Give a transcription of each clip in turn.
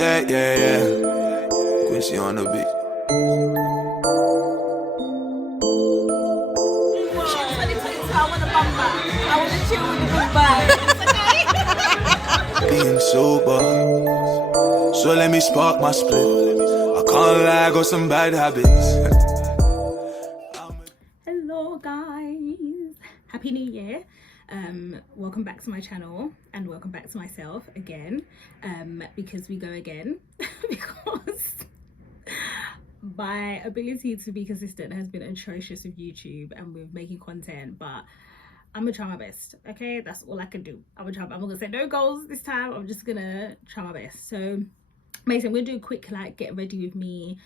Yeah. Quincy on the beat. I want to bum back. I want to chill with the big bag. Being sober, so let me spark my split. I can't lie, I got some bad habits. Hello guys, happy new year. Welcome back to my channel and welcome back to myself again, because we go again because my ability to be consistent has been atrocious with YouTube and with making content, but I'm gonna try my best. Okay, that's all I can do. I'm not gonna set no goals this time. I'm just gonna try my best. So basically I'm gonna do a quick like get ready with me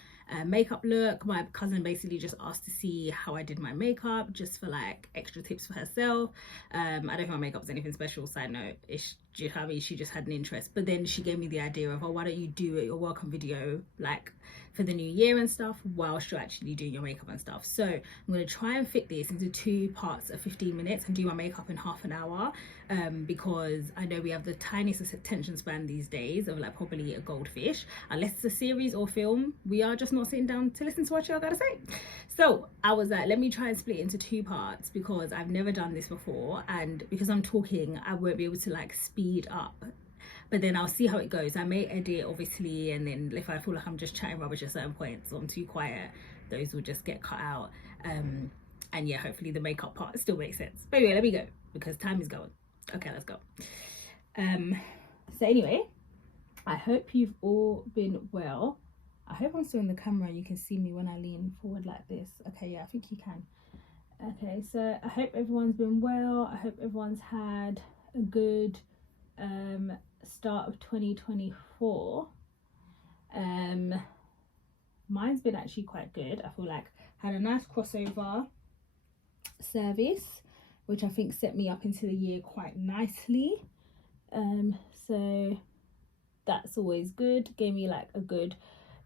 makeup look. My cousin basically just asked to see how I did my makeup, just for like extra tips for herself. I don't think my makeup was anything special, side note. She just had an interest, but then she gave me the idea of, oh, why don't you do your welcome video like for the new year and stuff whilst you're actually doing your makeup and stuff. So I'm going to try and fit this into 2 parts of 15 minutes and do my makeup in half an hour, because I know we have the tiniest attention span these days of like probably a goldfish. Unless it's a series or film, we are just not sitting down to listen to what y'all gotta say. So I was like, let me try and split it into 2 parts because I've never done this before, and because I'm talking I won't be able to like speed up, but then I'll see how it goes. I may edit obviously, and then if I feel like I'm just chatting rubbish at certain points or I'm too quiet, those will just get cut out. And yeah, hopefully the makeup part still makes sense. But anyway, let me go because time is going. Okay, let's go. So anyway, I hope you've all been well. I hope I'm still in the camera and you can see me when I lean forward like this. Okay, yeah, I think you can. Okay, so I hope everyone's been well. I hope everyone's had a good start of 2024. Mine's been actually quite good. I feel like I had a nice crossover service, which I think set me up into the year quite nicely. So that's always good. Gave me like a good,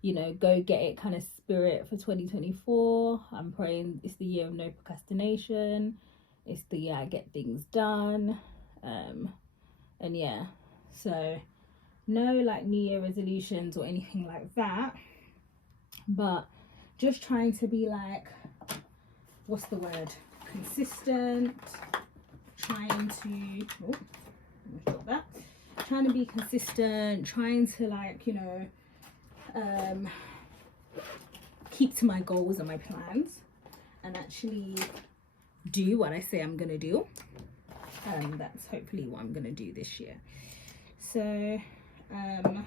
you know, go get it kind of spirit for 2024. I'm praying it's the year of no procrastination. It's the year I get things done. And yeah, so no like New Year resolutions or anything like that, but just trying to be like, what's the word, consistent, trying to be consistent, trying to like, you know, keep to my goals and my plans and actually do what I say I'm gonna do. That's hopefully what I'm gonna do this year. So I'm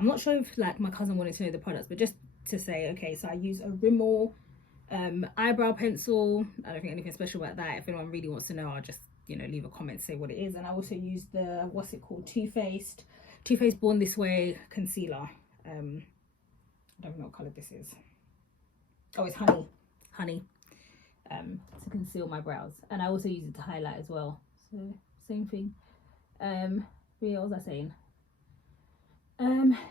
not sure if like my cousin wanted to know the products, but just to say, okay, so I use a Rimmel eyebrow pencil. I don't think anything special about that. If anyone really wants to know, I'll just, you know, leave a comment, say what it is. And I also use the, what's it called, Too Faced Born This Way concealer. I don't know what color this is. Oh, it's honey, to conceal my brows. And I also use it to highlight as well, so same thing. What was I saying?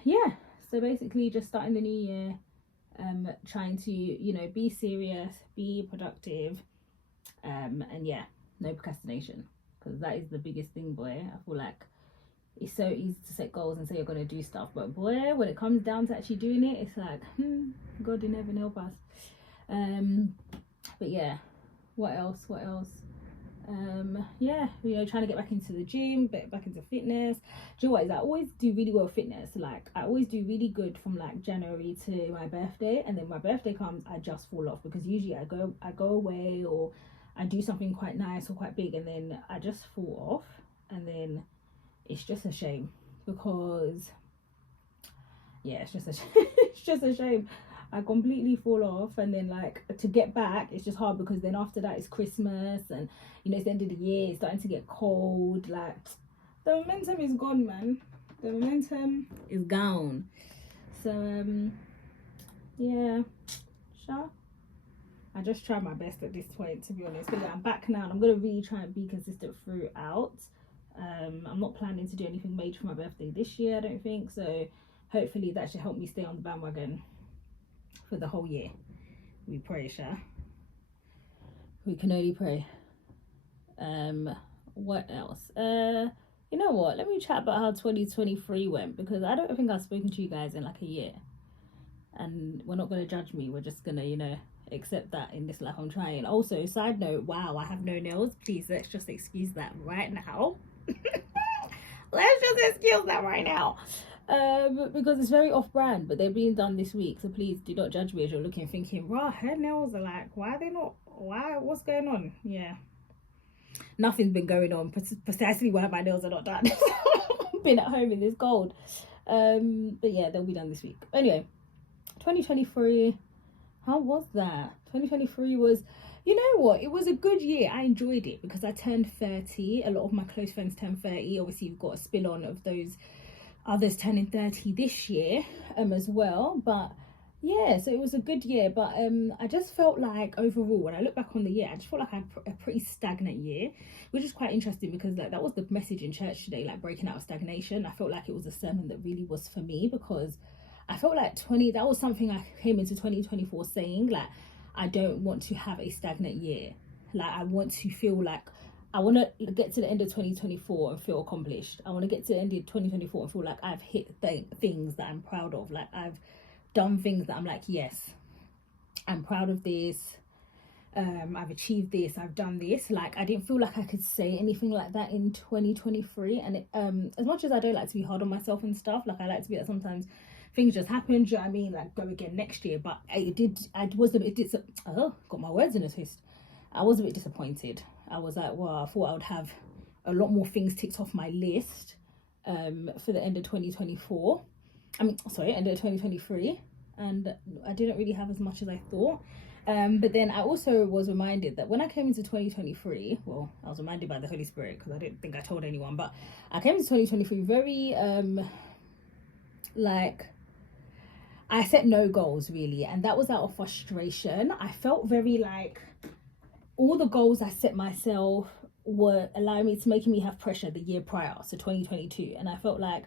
Yeah, so basically just starting the new year, trying to, you know, be serious, be productive, and yeah, no procrastination, because that is the biggest thing, boy. I feel like it's so easy to set goals and say you're going to do stuff, but boy, when it comes down to actually doing it, it's like, God in heaven help us. But yeah, what else? Yeah, you know, trying to get back into the gym, back into fitness. Do you know what is, I always do really well with fitness. Like I always do really good from like January to my birthday, and then my birthday comes, I just fall off, because usually I go away or I do something quite nice or quite big, and then I just fall off, and then it's just a shame, because yeah, it's just a shame. I completely fall off, and then like to get back it's just hard, because then after that it's Christmas, and you know, it's the end of the year, it's starting to get cold. Like the momentum is gone, man. The momentum is gone. So yeah, sure, I just try my best at this point, to be honest. But yeah, I'm back now and I'm gonna really try and be consistent throughout. I'm not planning to do anything major for my birthday this year, I don't think, so hopefully that should help me stay on the bandwagon for the whole year. We pray, Sha. We can only pray. What else? You know what? Let me chat about how 2023 went, because I don't think I've spoken to you guys in like a year. And we're not going to judge me. We're just going to, accept that in this life I'm trying. Also, side note, wow, I have no nails. Please, let's just excuse that right now. Let's just excuse that right now. Because it's very off-brand, but they're being done this week. So please do not judge me as you're looking thinking, raw, her nails are like, why are they not, what's going on? Yeah. Nothing's been going on, precisely why my nails are not done. Been at home in this cold. But yeah, they'll be done this week. Anyway, 2023, how was that? 2023 was, you know what, it was a good year. I enjoyed it because I turned 30. A lot of my close friends turned 30. Obviously, you've got a spill on of those others turning 30 this year as well. But yeah, so it was a good year. But I just felt like overall, when I look back on the year, I just felt like I had a pretty stagnant year, which is quite interesting because like that was the message in church today, like breaking out of stagnation. I felt like it was a sermon that really was for me, because I felt like that was something I came into 2024 saying, like, I don't want to have a stagnant year. Like, I want to feel like, I want to get to the end of 2024 and feel accomplished. I want to get to the end of 2024 and feel like I've hit things that I'm proud of. Like, I've done things that I'm like, yes, I'm proud of this. I've achieved this, I've done this. Like, I didn't feel like I could say anything like that in 2023. And it, as much as I don't like to be hard on myself and stuff, like I like to be like, sometimes things just happen, do you know what I mean? Like, go again next year. But got my words in a twist. I was a bit disappointed. I was like, well, I thought I would have a lot more things ticked off my list for the end of 2024. End of 2023. And I didn't really have as much as I thought. But then I also was reminded that when I came into 2023, well, I was reminded by the Holy Spirit, because I didn't think I told anyone, but I came into 2023 very, like, I set no goals really, and that was out of frustration. I felt very like all the goals I set myself were making me have pressure the year prior, so 2022, and I felt like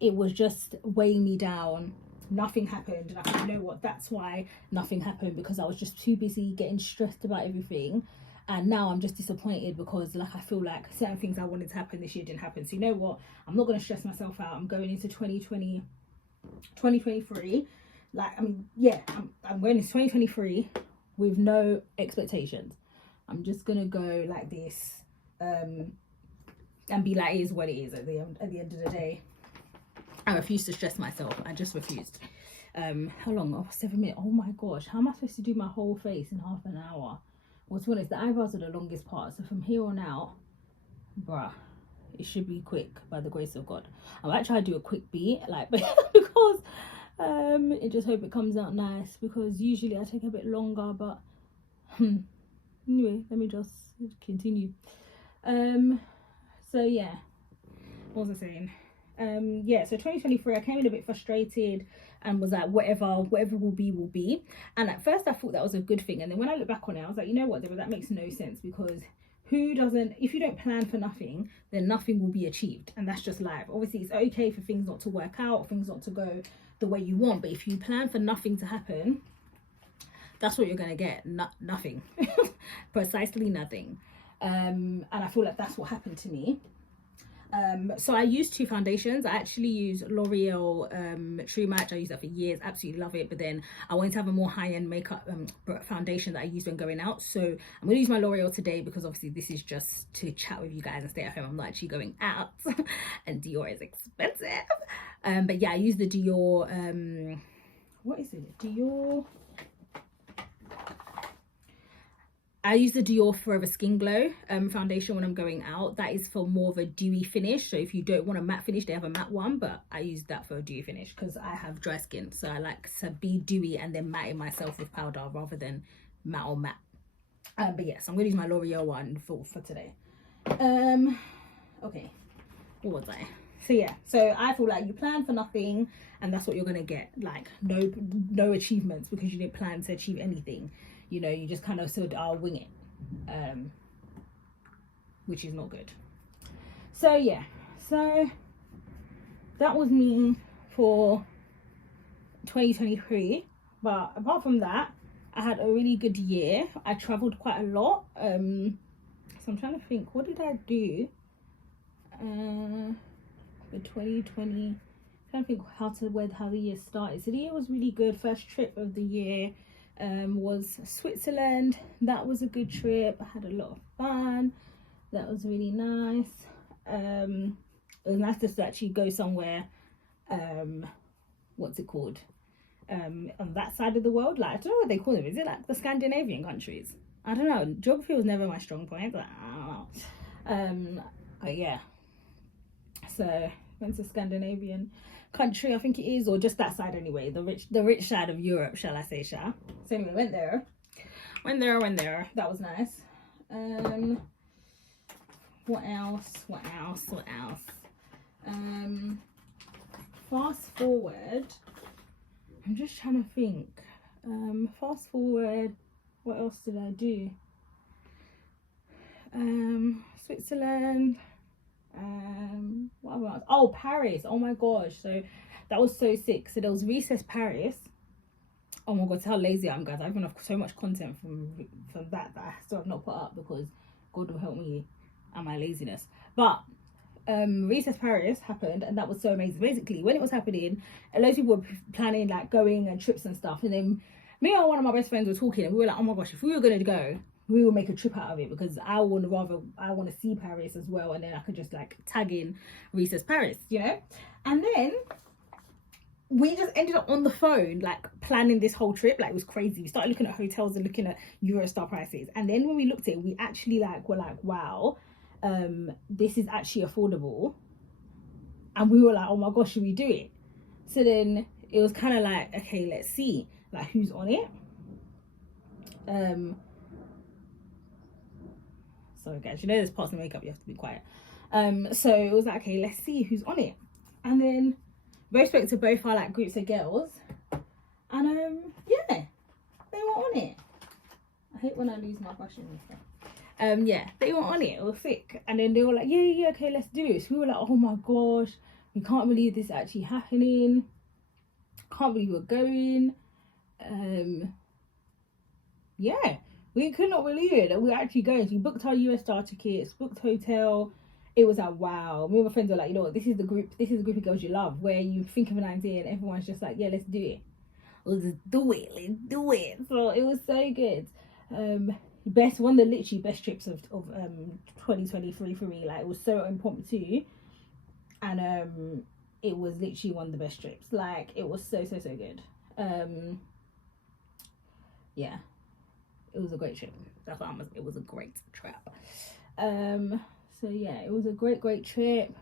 it was just weighing me down. Nothing happened, and I thought, you know what, that's why nothing happened, because I was just too busy getting stressed about everything. And now I'm just disappointed because, like, I feel like certain things I wanted to happen this year didn't happen. So you know what, I'm not going to stress myself out. I'm going into 2023, like, I mean, yeah, I'm going into 2023 with no expectations. I'm just gonna go like this, and be like, it is what it is at the end of the day. I refuse to stress myself. I just refused. How long? Oh, 7 minutes. Oh my gosh, how am I supposed to do my whole face in half an hour? Well, to be honest, the eyebrows are the longest part, so from here on out, bruh, it should be quick by the grace of God. I'm actually trying to do a quick beat, like, because I just hope it comes out nice, because usually I take a bit longer. But anyway, let me just continue. So yeah, what was I saying? Yeah, so 2023, I came in a bit frustrated and was like, whatever will be. And at first I thought that was a good thing, and then when I look back on it, I was like, you know what, that makes no sense, because if you don't plan for nothing, then nothing will be achieved, and that's just life. Obviously, it's okay for things not to work out, things not to go the way you want, but if you plan for nothing to happen, that's what you're gonna get. Nothing. Precisely nothing. And I feel like that's what happened to me. So I use two foundations. I actually use L'Oreal True Match. I use that for years, absolutely love it. But then I wanted to have a more high-end makeup foundation that I use when going out. So I'm gonna use my L'Oreal today, because obviously this is just to chat with you guys and stay at home. I'm not actually going out and Dior is expensive. But yeah, I use the Dior, what is it? I use the Dior Forever Skin Glow foundation when I'm going out. That is for more of a dewy finish. So if you don't want a matte finish, they have a matte one, but I use that for a dewy finish because I have dry skin. So I like to be dewy and then matting myself with powder rather than matte or matte. But yes, I'm going to use my L'Oreal one for today. Okay, what was I? So yeah, so I feel like you plan for nothing and that's what you're going to get. Like no achievements because you didn't plan to achieve anything. You know, you just kind of said, I'll wing it, which is not good. So yeah, so that was me for 2023. But apart from that, I had a really good year. I traveled quite a lot. So I'm trying to think, what did I do? The 2020. Trying to think how the year started. So the year was really good. First trip of the year was Switzerland. That was a good trip. I had a lot of fun. That was really nice. It was nice to actually go somewhere. What's it called? On that side of the world. Like, I don't know what they call them. Is it like the Scandinavian countries? I don't know. Geography was never my strong point. But I don't know. But yeah. So went to Scandinavian country, I think it is, or just that side anyway, the rich side of Europe, shall I say. So anyway, went there. That was nice. What else? Fast forward. I'm just trying to think. Fast forward. What else did I do? Switzerland. What else? Oh, Paris. Oh my gosh. So that was so sick. So there was Recess Paris. Oh my god, how lazy I am, guys. I even have so much content from that I still have not put up because God will help me and my laziness. But Recess Paris happened, and that was so amazing. Basically, when it was happening, a lot of people were planning like going and trips and stuff, and then me and one of my best friends were talking, and we were like, oh my gosh, if we were gonna go, we will make a trip out of it, because I want to see Paris as well, and then I could just like tag in Recess Paris, you know. And then we just ended up on the phone like planning this whole trip. Like, it was crazy. We started looking at hotels and looking at Eurostar prices, and then when we looked at it, we actually were like, wow, this is actually affordable. And we were like, oh my gosh, should we do it? So then it was kind of like, okay, let's see like who's on it. Sorry guys, you know there's parts of the makeup you have to be quiet. So it was like, okay, let's see who's on it. And then we spoke to both our like groups of girls, and yeah, they were on it. I hate when I lose my fashion and stuff. Yeah, they were on it. It was sick. And then they were like, yeah, okay, let's do it. So we were like, oh my gosh, we can't believe this is actually happening. Can't believe we're going. Yeah, we could not believe it that we were actually going. So we booked our Eurostar tickets, booked hotel. It was like, wow. Me and my friends were like, you know what, this is the group of girls you love, where you think of an idea and everyone's just like, yeah, let's do it. Let's do it. So it was so good. One of the literally best trips of 2023 for me. Like, it was so impromptu, and it was literally one of the best trips. Like, it was so good. Yeah, it was a great trip. That's what it was a great trip. So yeah, it was a great trip.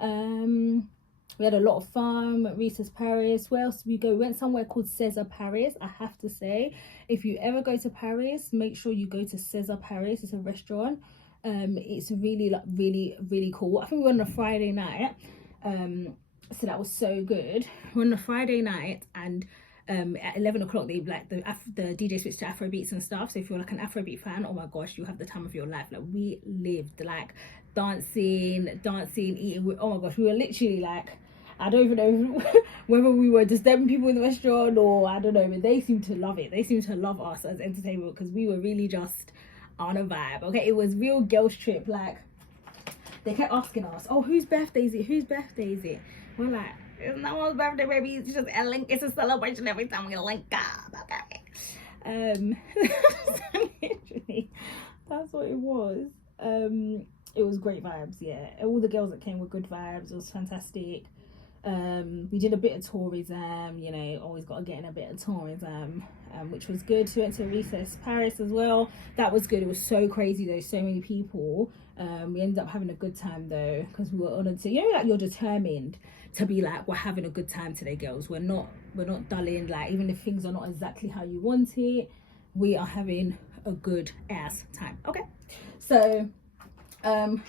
We had a lot of fun at Recess Paris. Where else did we go? We went somewhere called César Paris. I have to say, if you ever go to Paris, make sure you go to César Paris. It's a restaurant. It's really cool. I think we went on a Friday night. So that was so good. We went on a Friday night, and at 11 o'clock they like the DJ switched to Afrobeats and stuff. So if you're like an Afrobeat fan, oh my gosh, you have the time of your life. Like, we lived like dancing, eating. Oh my gosh, we were literally like, I don't even know whether we were disturbing people in the restaurant or I don't know, but they seemed to love it. They seemed to love us as entertainment, because we were really just on a vibe. Okay, it was real girls trip. Like, they kept asking us, oh, whose birthday is it? We're like, it's no one's birthday, baby. It's just a link. It's a celebration every time we link up. Okay. Literally, that's what it was. It was great vibes. Yeah, all the girls that came were good vibes. It was fantastic. We did a bit of tourism. You know, always got to get in a bit of tourism, which was good. We went to Recess Paris as well. That was good. It was so crazy though. So many people. We ended up having a good time though, because we were honoured to, you know, like, you're determined to be like, we're having a good time today, girls. We're not dulling. Like, even if things are not exactly how you want it, we are having a good ass time. Okay, so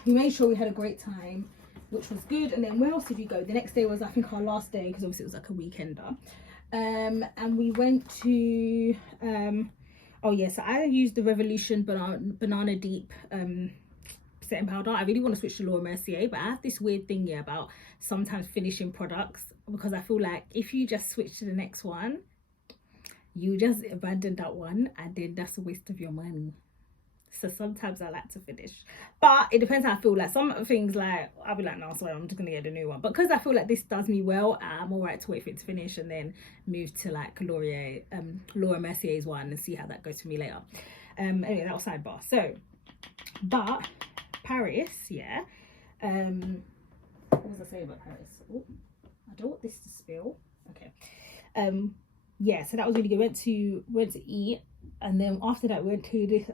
we made sure we had a great time, which was good. And then where else did we go? The next day was, I think, our last day, because obviously it was like a weekender. And we went to oh yeah, so I used the Revolution Banana Deep setting powder. I really want to switch to Laura Mercier, but I have this weird thing, yeah, about sometimes finishing products, because I feel like if you just switch to the next one, you just abandon that one, and then that's a waste of your money. So sometimes I like to finish, but it depends how I feel. Like some things, like I'll be like, no, sorry, I'm just gonna get a new one. But because I feel like this does me well, I'm all right to wait for it to finish and then move to like Laura Mercier's one and see how that goes for me later. Anyway, that was sidebar. So, but Paris, yeah. What was I saying about Paris? Oh, I don't want this to spill. Okay. Yeah, so that was really good. Went to eat, and then after that went to this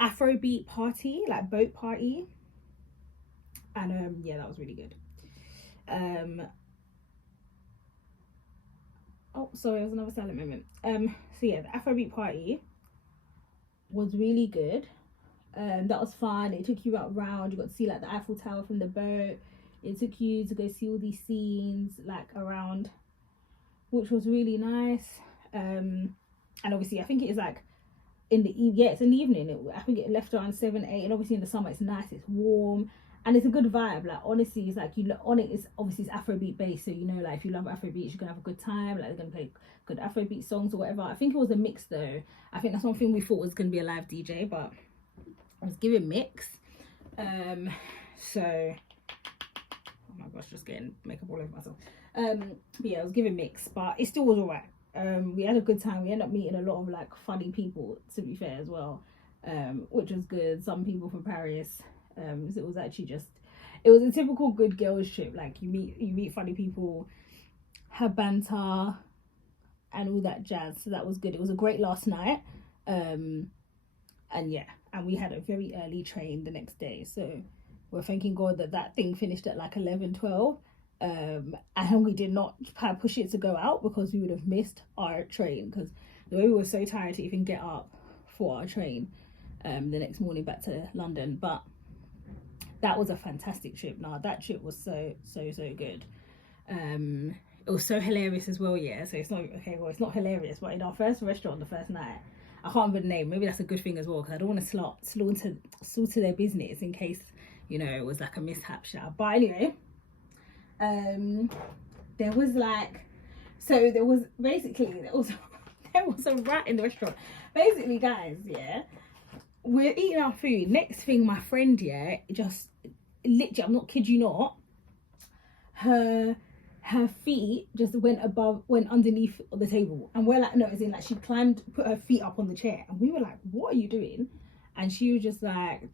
Afrobeat party, like boat party, and yeah, that was really good. Oh, sorry, it was another silent moment. So yeah, the Afrobeat party was really good. That was fun. It took you out round. You got to see like the Eiffel Tower from the boat. It took you to go see all these scenes like around, which was really nice. And obviously I think it is like in the it's in the evening. I think it left around 7, 8, and obviously in the summer it's nice, it's warm, and it's a good vibe. Like honestly, it's like you look on it, it's obviously it's Afrobeat based, so you know, like if you love Afrobeat, you're gonna have a good time. Like they're gonna play good Afrobeat songs or whatever. I think it was a mix though. I think that's one thing we thought was gonna be a live DJ, but I was giving mix. So oh my gosh, just getting makeup all over myself. But yeah, I was giving mix, but it still was alright. We had a good time. We ended up meeting a lot of like funny people, to be fair, as well, which was good. Some people from Paris. So it was actually just, it was a typical good girls trip. Like you meet funny people, have banter, and all that jazz. So that was good. It was a great last night. And yeah, and we had a very early train the next day, so we're thanking God that thing finished at like 11, 12. And we did not push it to go out because we would have missed our train, because the way we were so tired to even get up for our train the next morning back to London. But that was a fantastic trip. Now that trip was so good. It was so hilarious as well. Yeah, so it's not okay, well it's not hilarious, but in our first restaurant the first night, I can't remember the name, maybe that's a good thing as well, because I don't want to slaughter their business in case, you know, it was like a mishap. But anyway, there was like, so there was a rat in the restaurant. Basically, guys, yeah, we're eating our food. Next thing, my friend, yeah, just literally, I'm not kid you not, her feet just went underneath the table, and we're like, no, as in like she put her feet up on the chair, and we were like, what are you doing? And she was just like,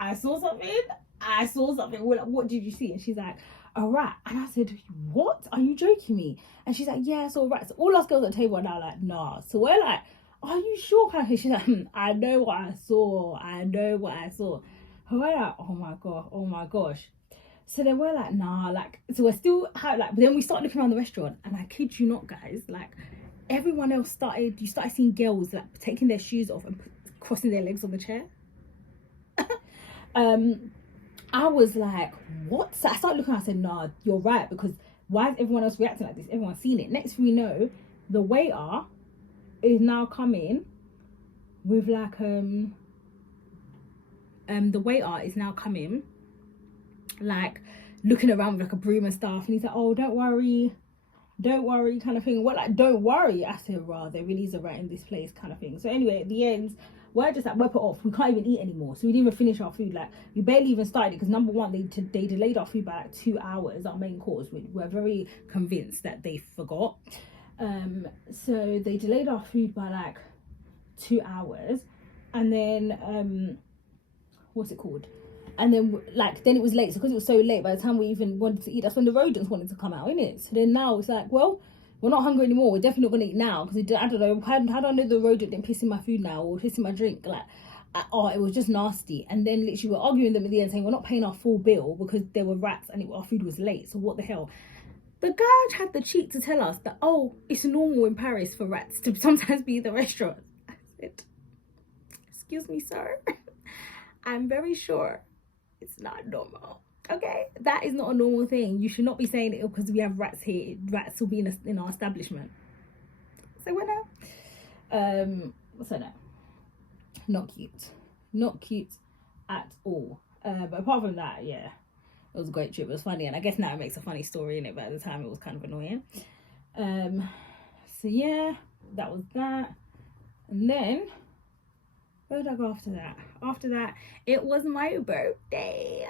I saw something. We're like, what did you see? And she's like, a rat. And I said, what? Are you joking me? And she's like, yeah, I saw a rat. So all us girls at the table are now like, nah. So we're like, are you sure? Kind of thing. She's like, I know what I saw. And we're like, oh my gosh. So then we're like, nah, like, so we're still like, but then we started looking around the restaurant, and I kid you not, guys, like everyone else you started seeing girls like taking their shoes off and crossing their legs on the chair. I was like, what? So I started looking, I said, nah, you're right, because why is everyone else reacting like this? Everyone's seen it. Next thing we know, the waiter is now coming with like like looking around with like a broom and stuff, and he's like, oh, don't worry kind of thing. What, like, don't worry? I said, rah, there really is a rat in this place kind of thing. So anyway, at the end, we're just like, we're put off, we can't even eat anymore, so we didn't even finish our food. Like, we barely even started it, because number one, they delayed our food by like 2 hours, our main course. We're very convinced that they forgot. So they delayed our food by like 2 hours, and then what's it called, and then like then it was late. So because it was so late, by the time we even wanted to eat, that's when the rodents wanted to come out, innit? So then now it's like, well, we're not hungry anymore, we're definitely not gonna eat now, because I don't know, how do I know the rodent didn't piss in my food now, or piss in my drink? Like, oh, it was just nasty. And then literally we're arguing with them at the end, saying we're not paying our full bill because there were rats and our food was late, so what the hell. The guy had the cheek to tell us that, oh, it's normal in Paris for rats to sometimes be in the restaurant. I said, excuse me, sir, I'm very sure it's not normal. Okay, that is not a normal thing. You should not be saying it because we have rats here. Rats will be in our establishment. So we're now, so no, not cute at all. But apart from that, yeah, it was a great trip. It was funny, and I guess now it makes a funny story in it, but at the time it was kind of annoying. So yeah, that was that. And then Where did I go after that? After that, it was my birthday.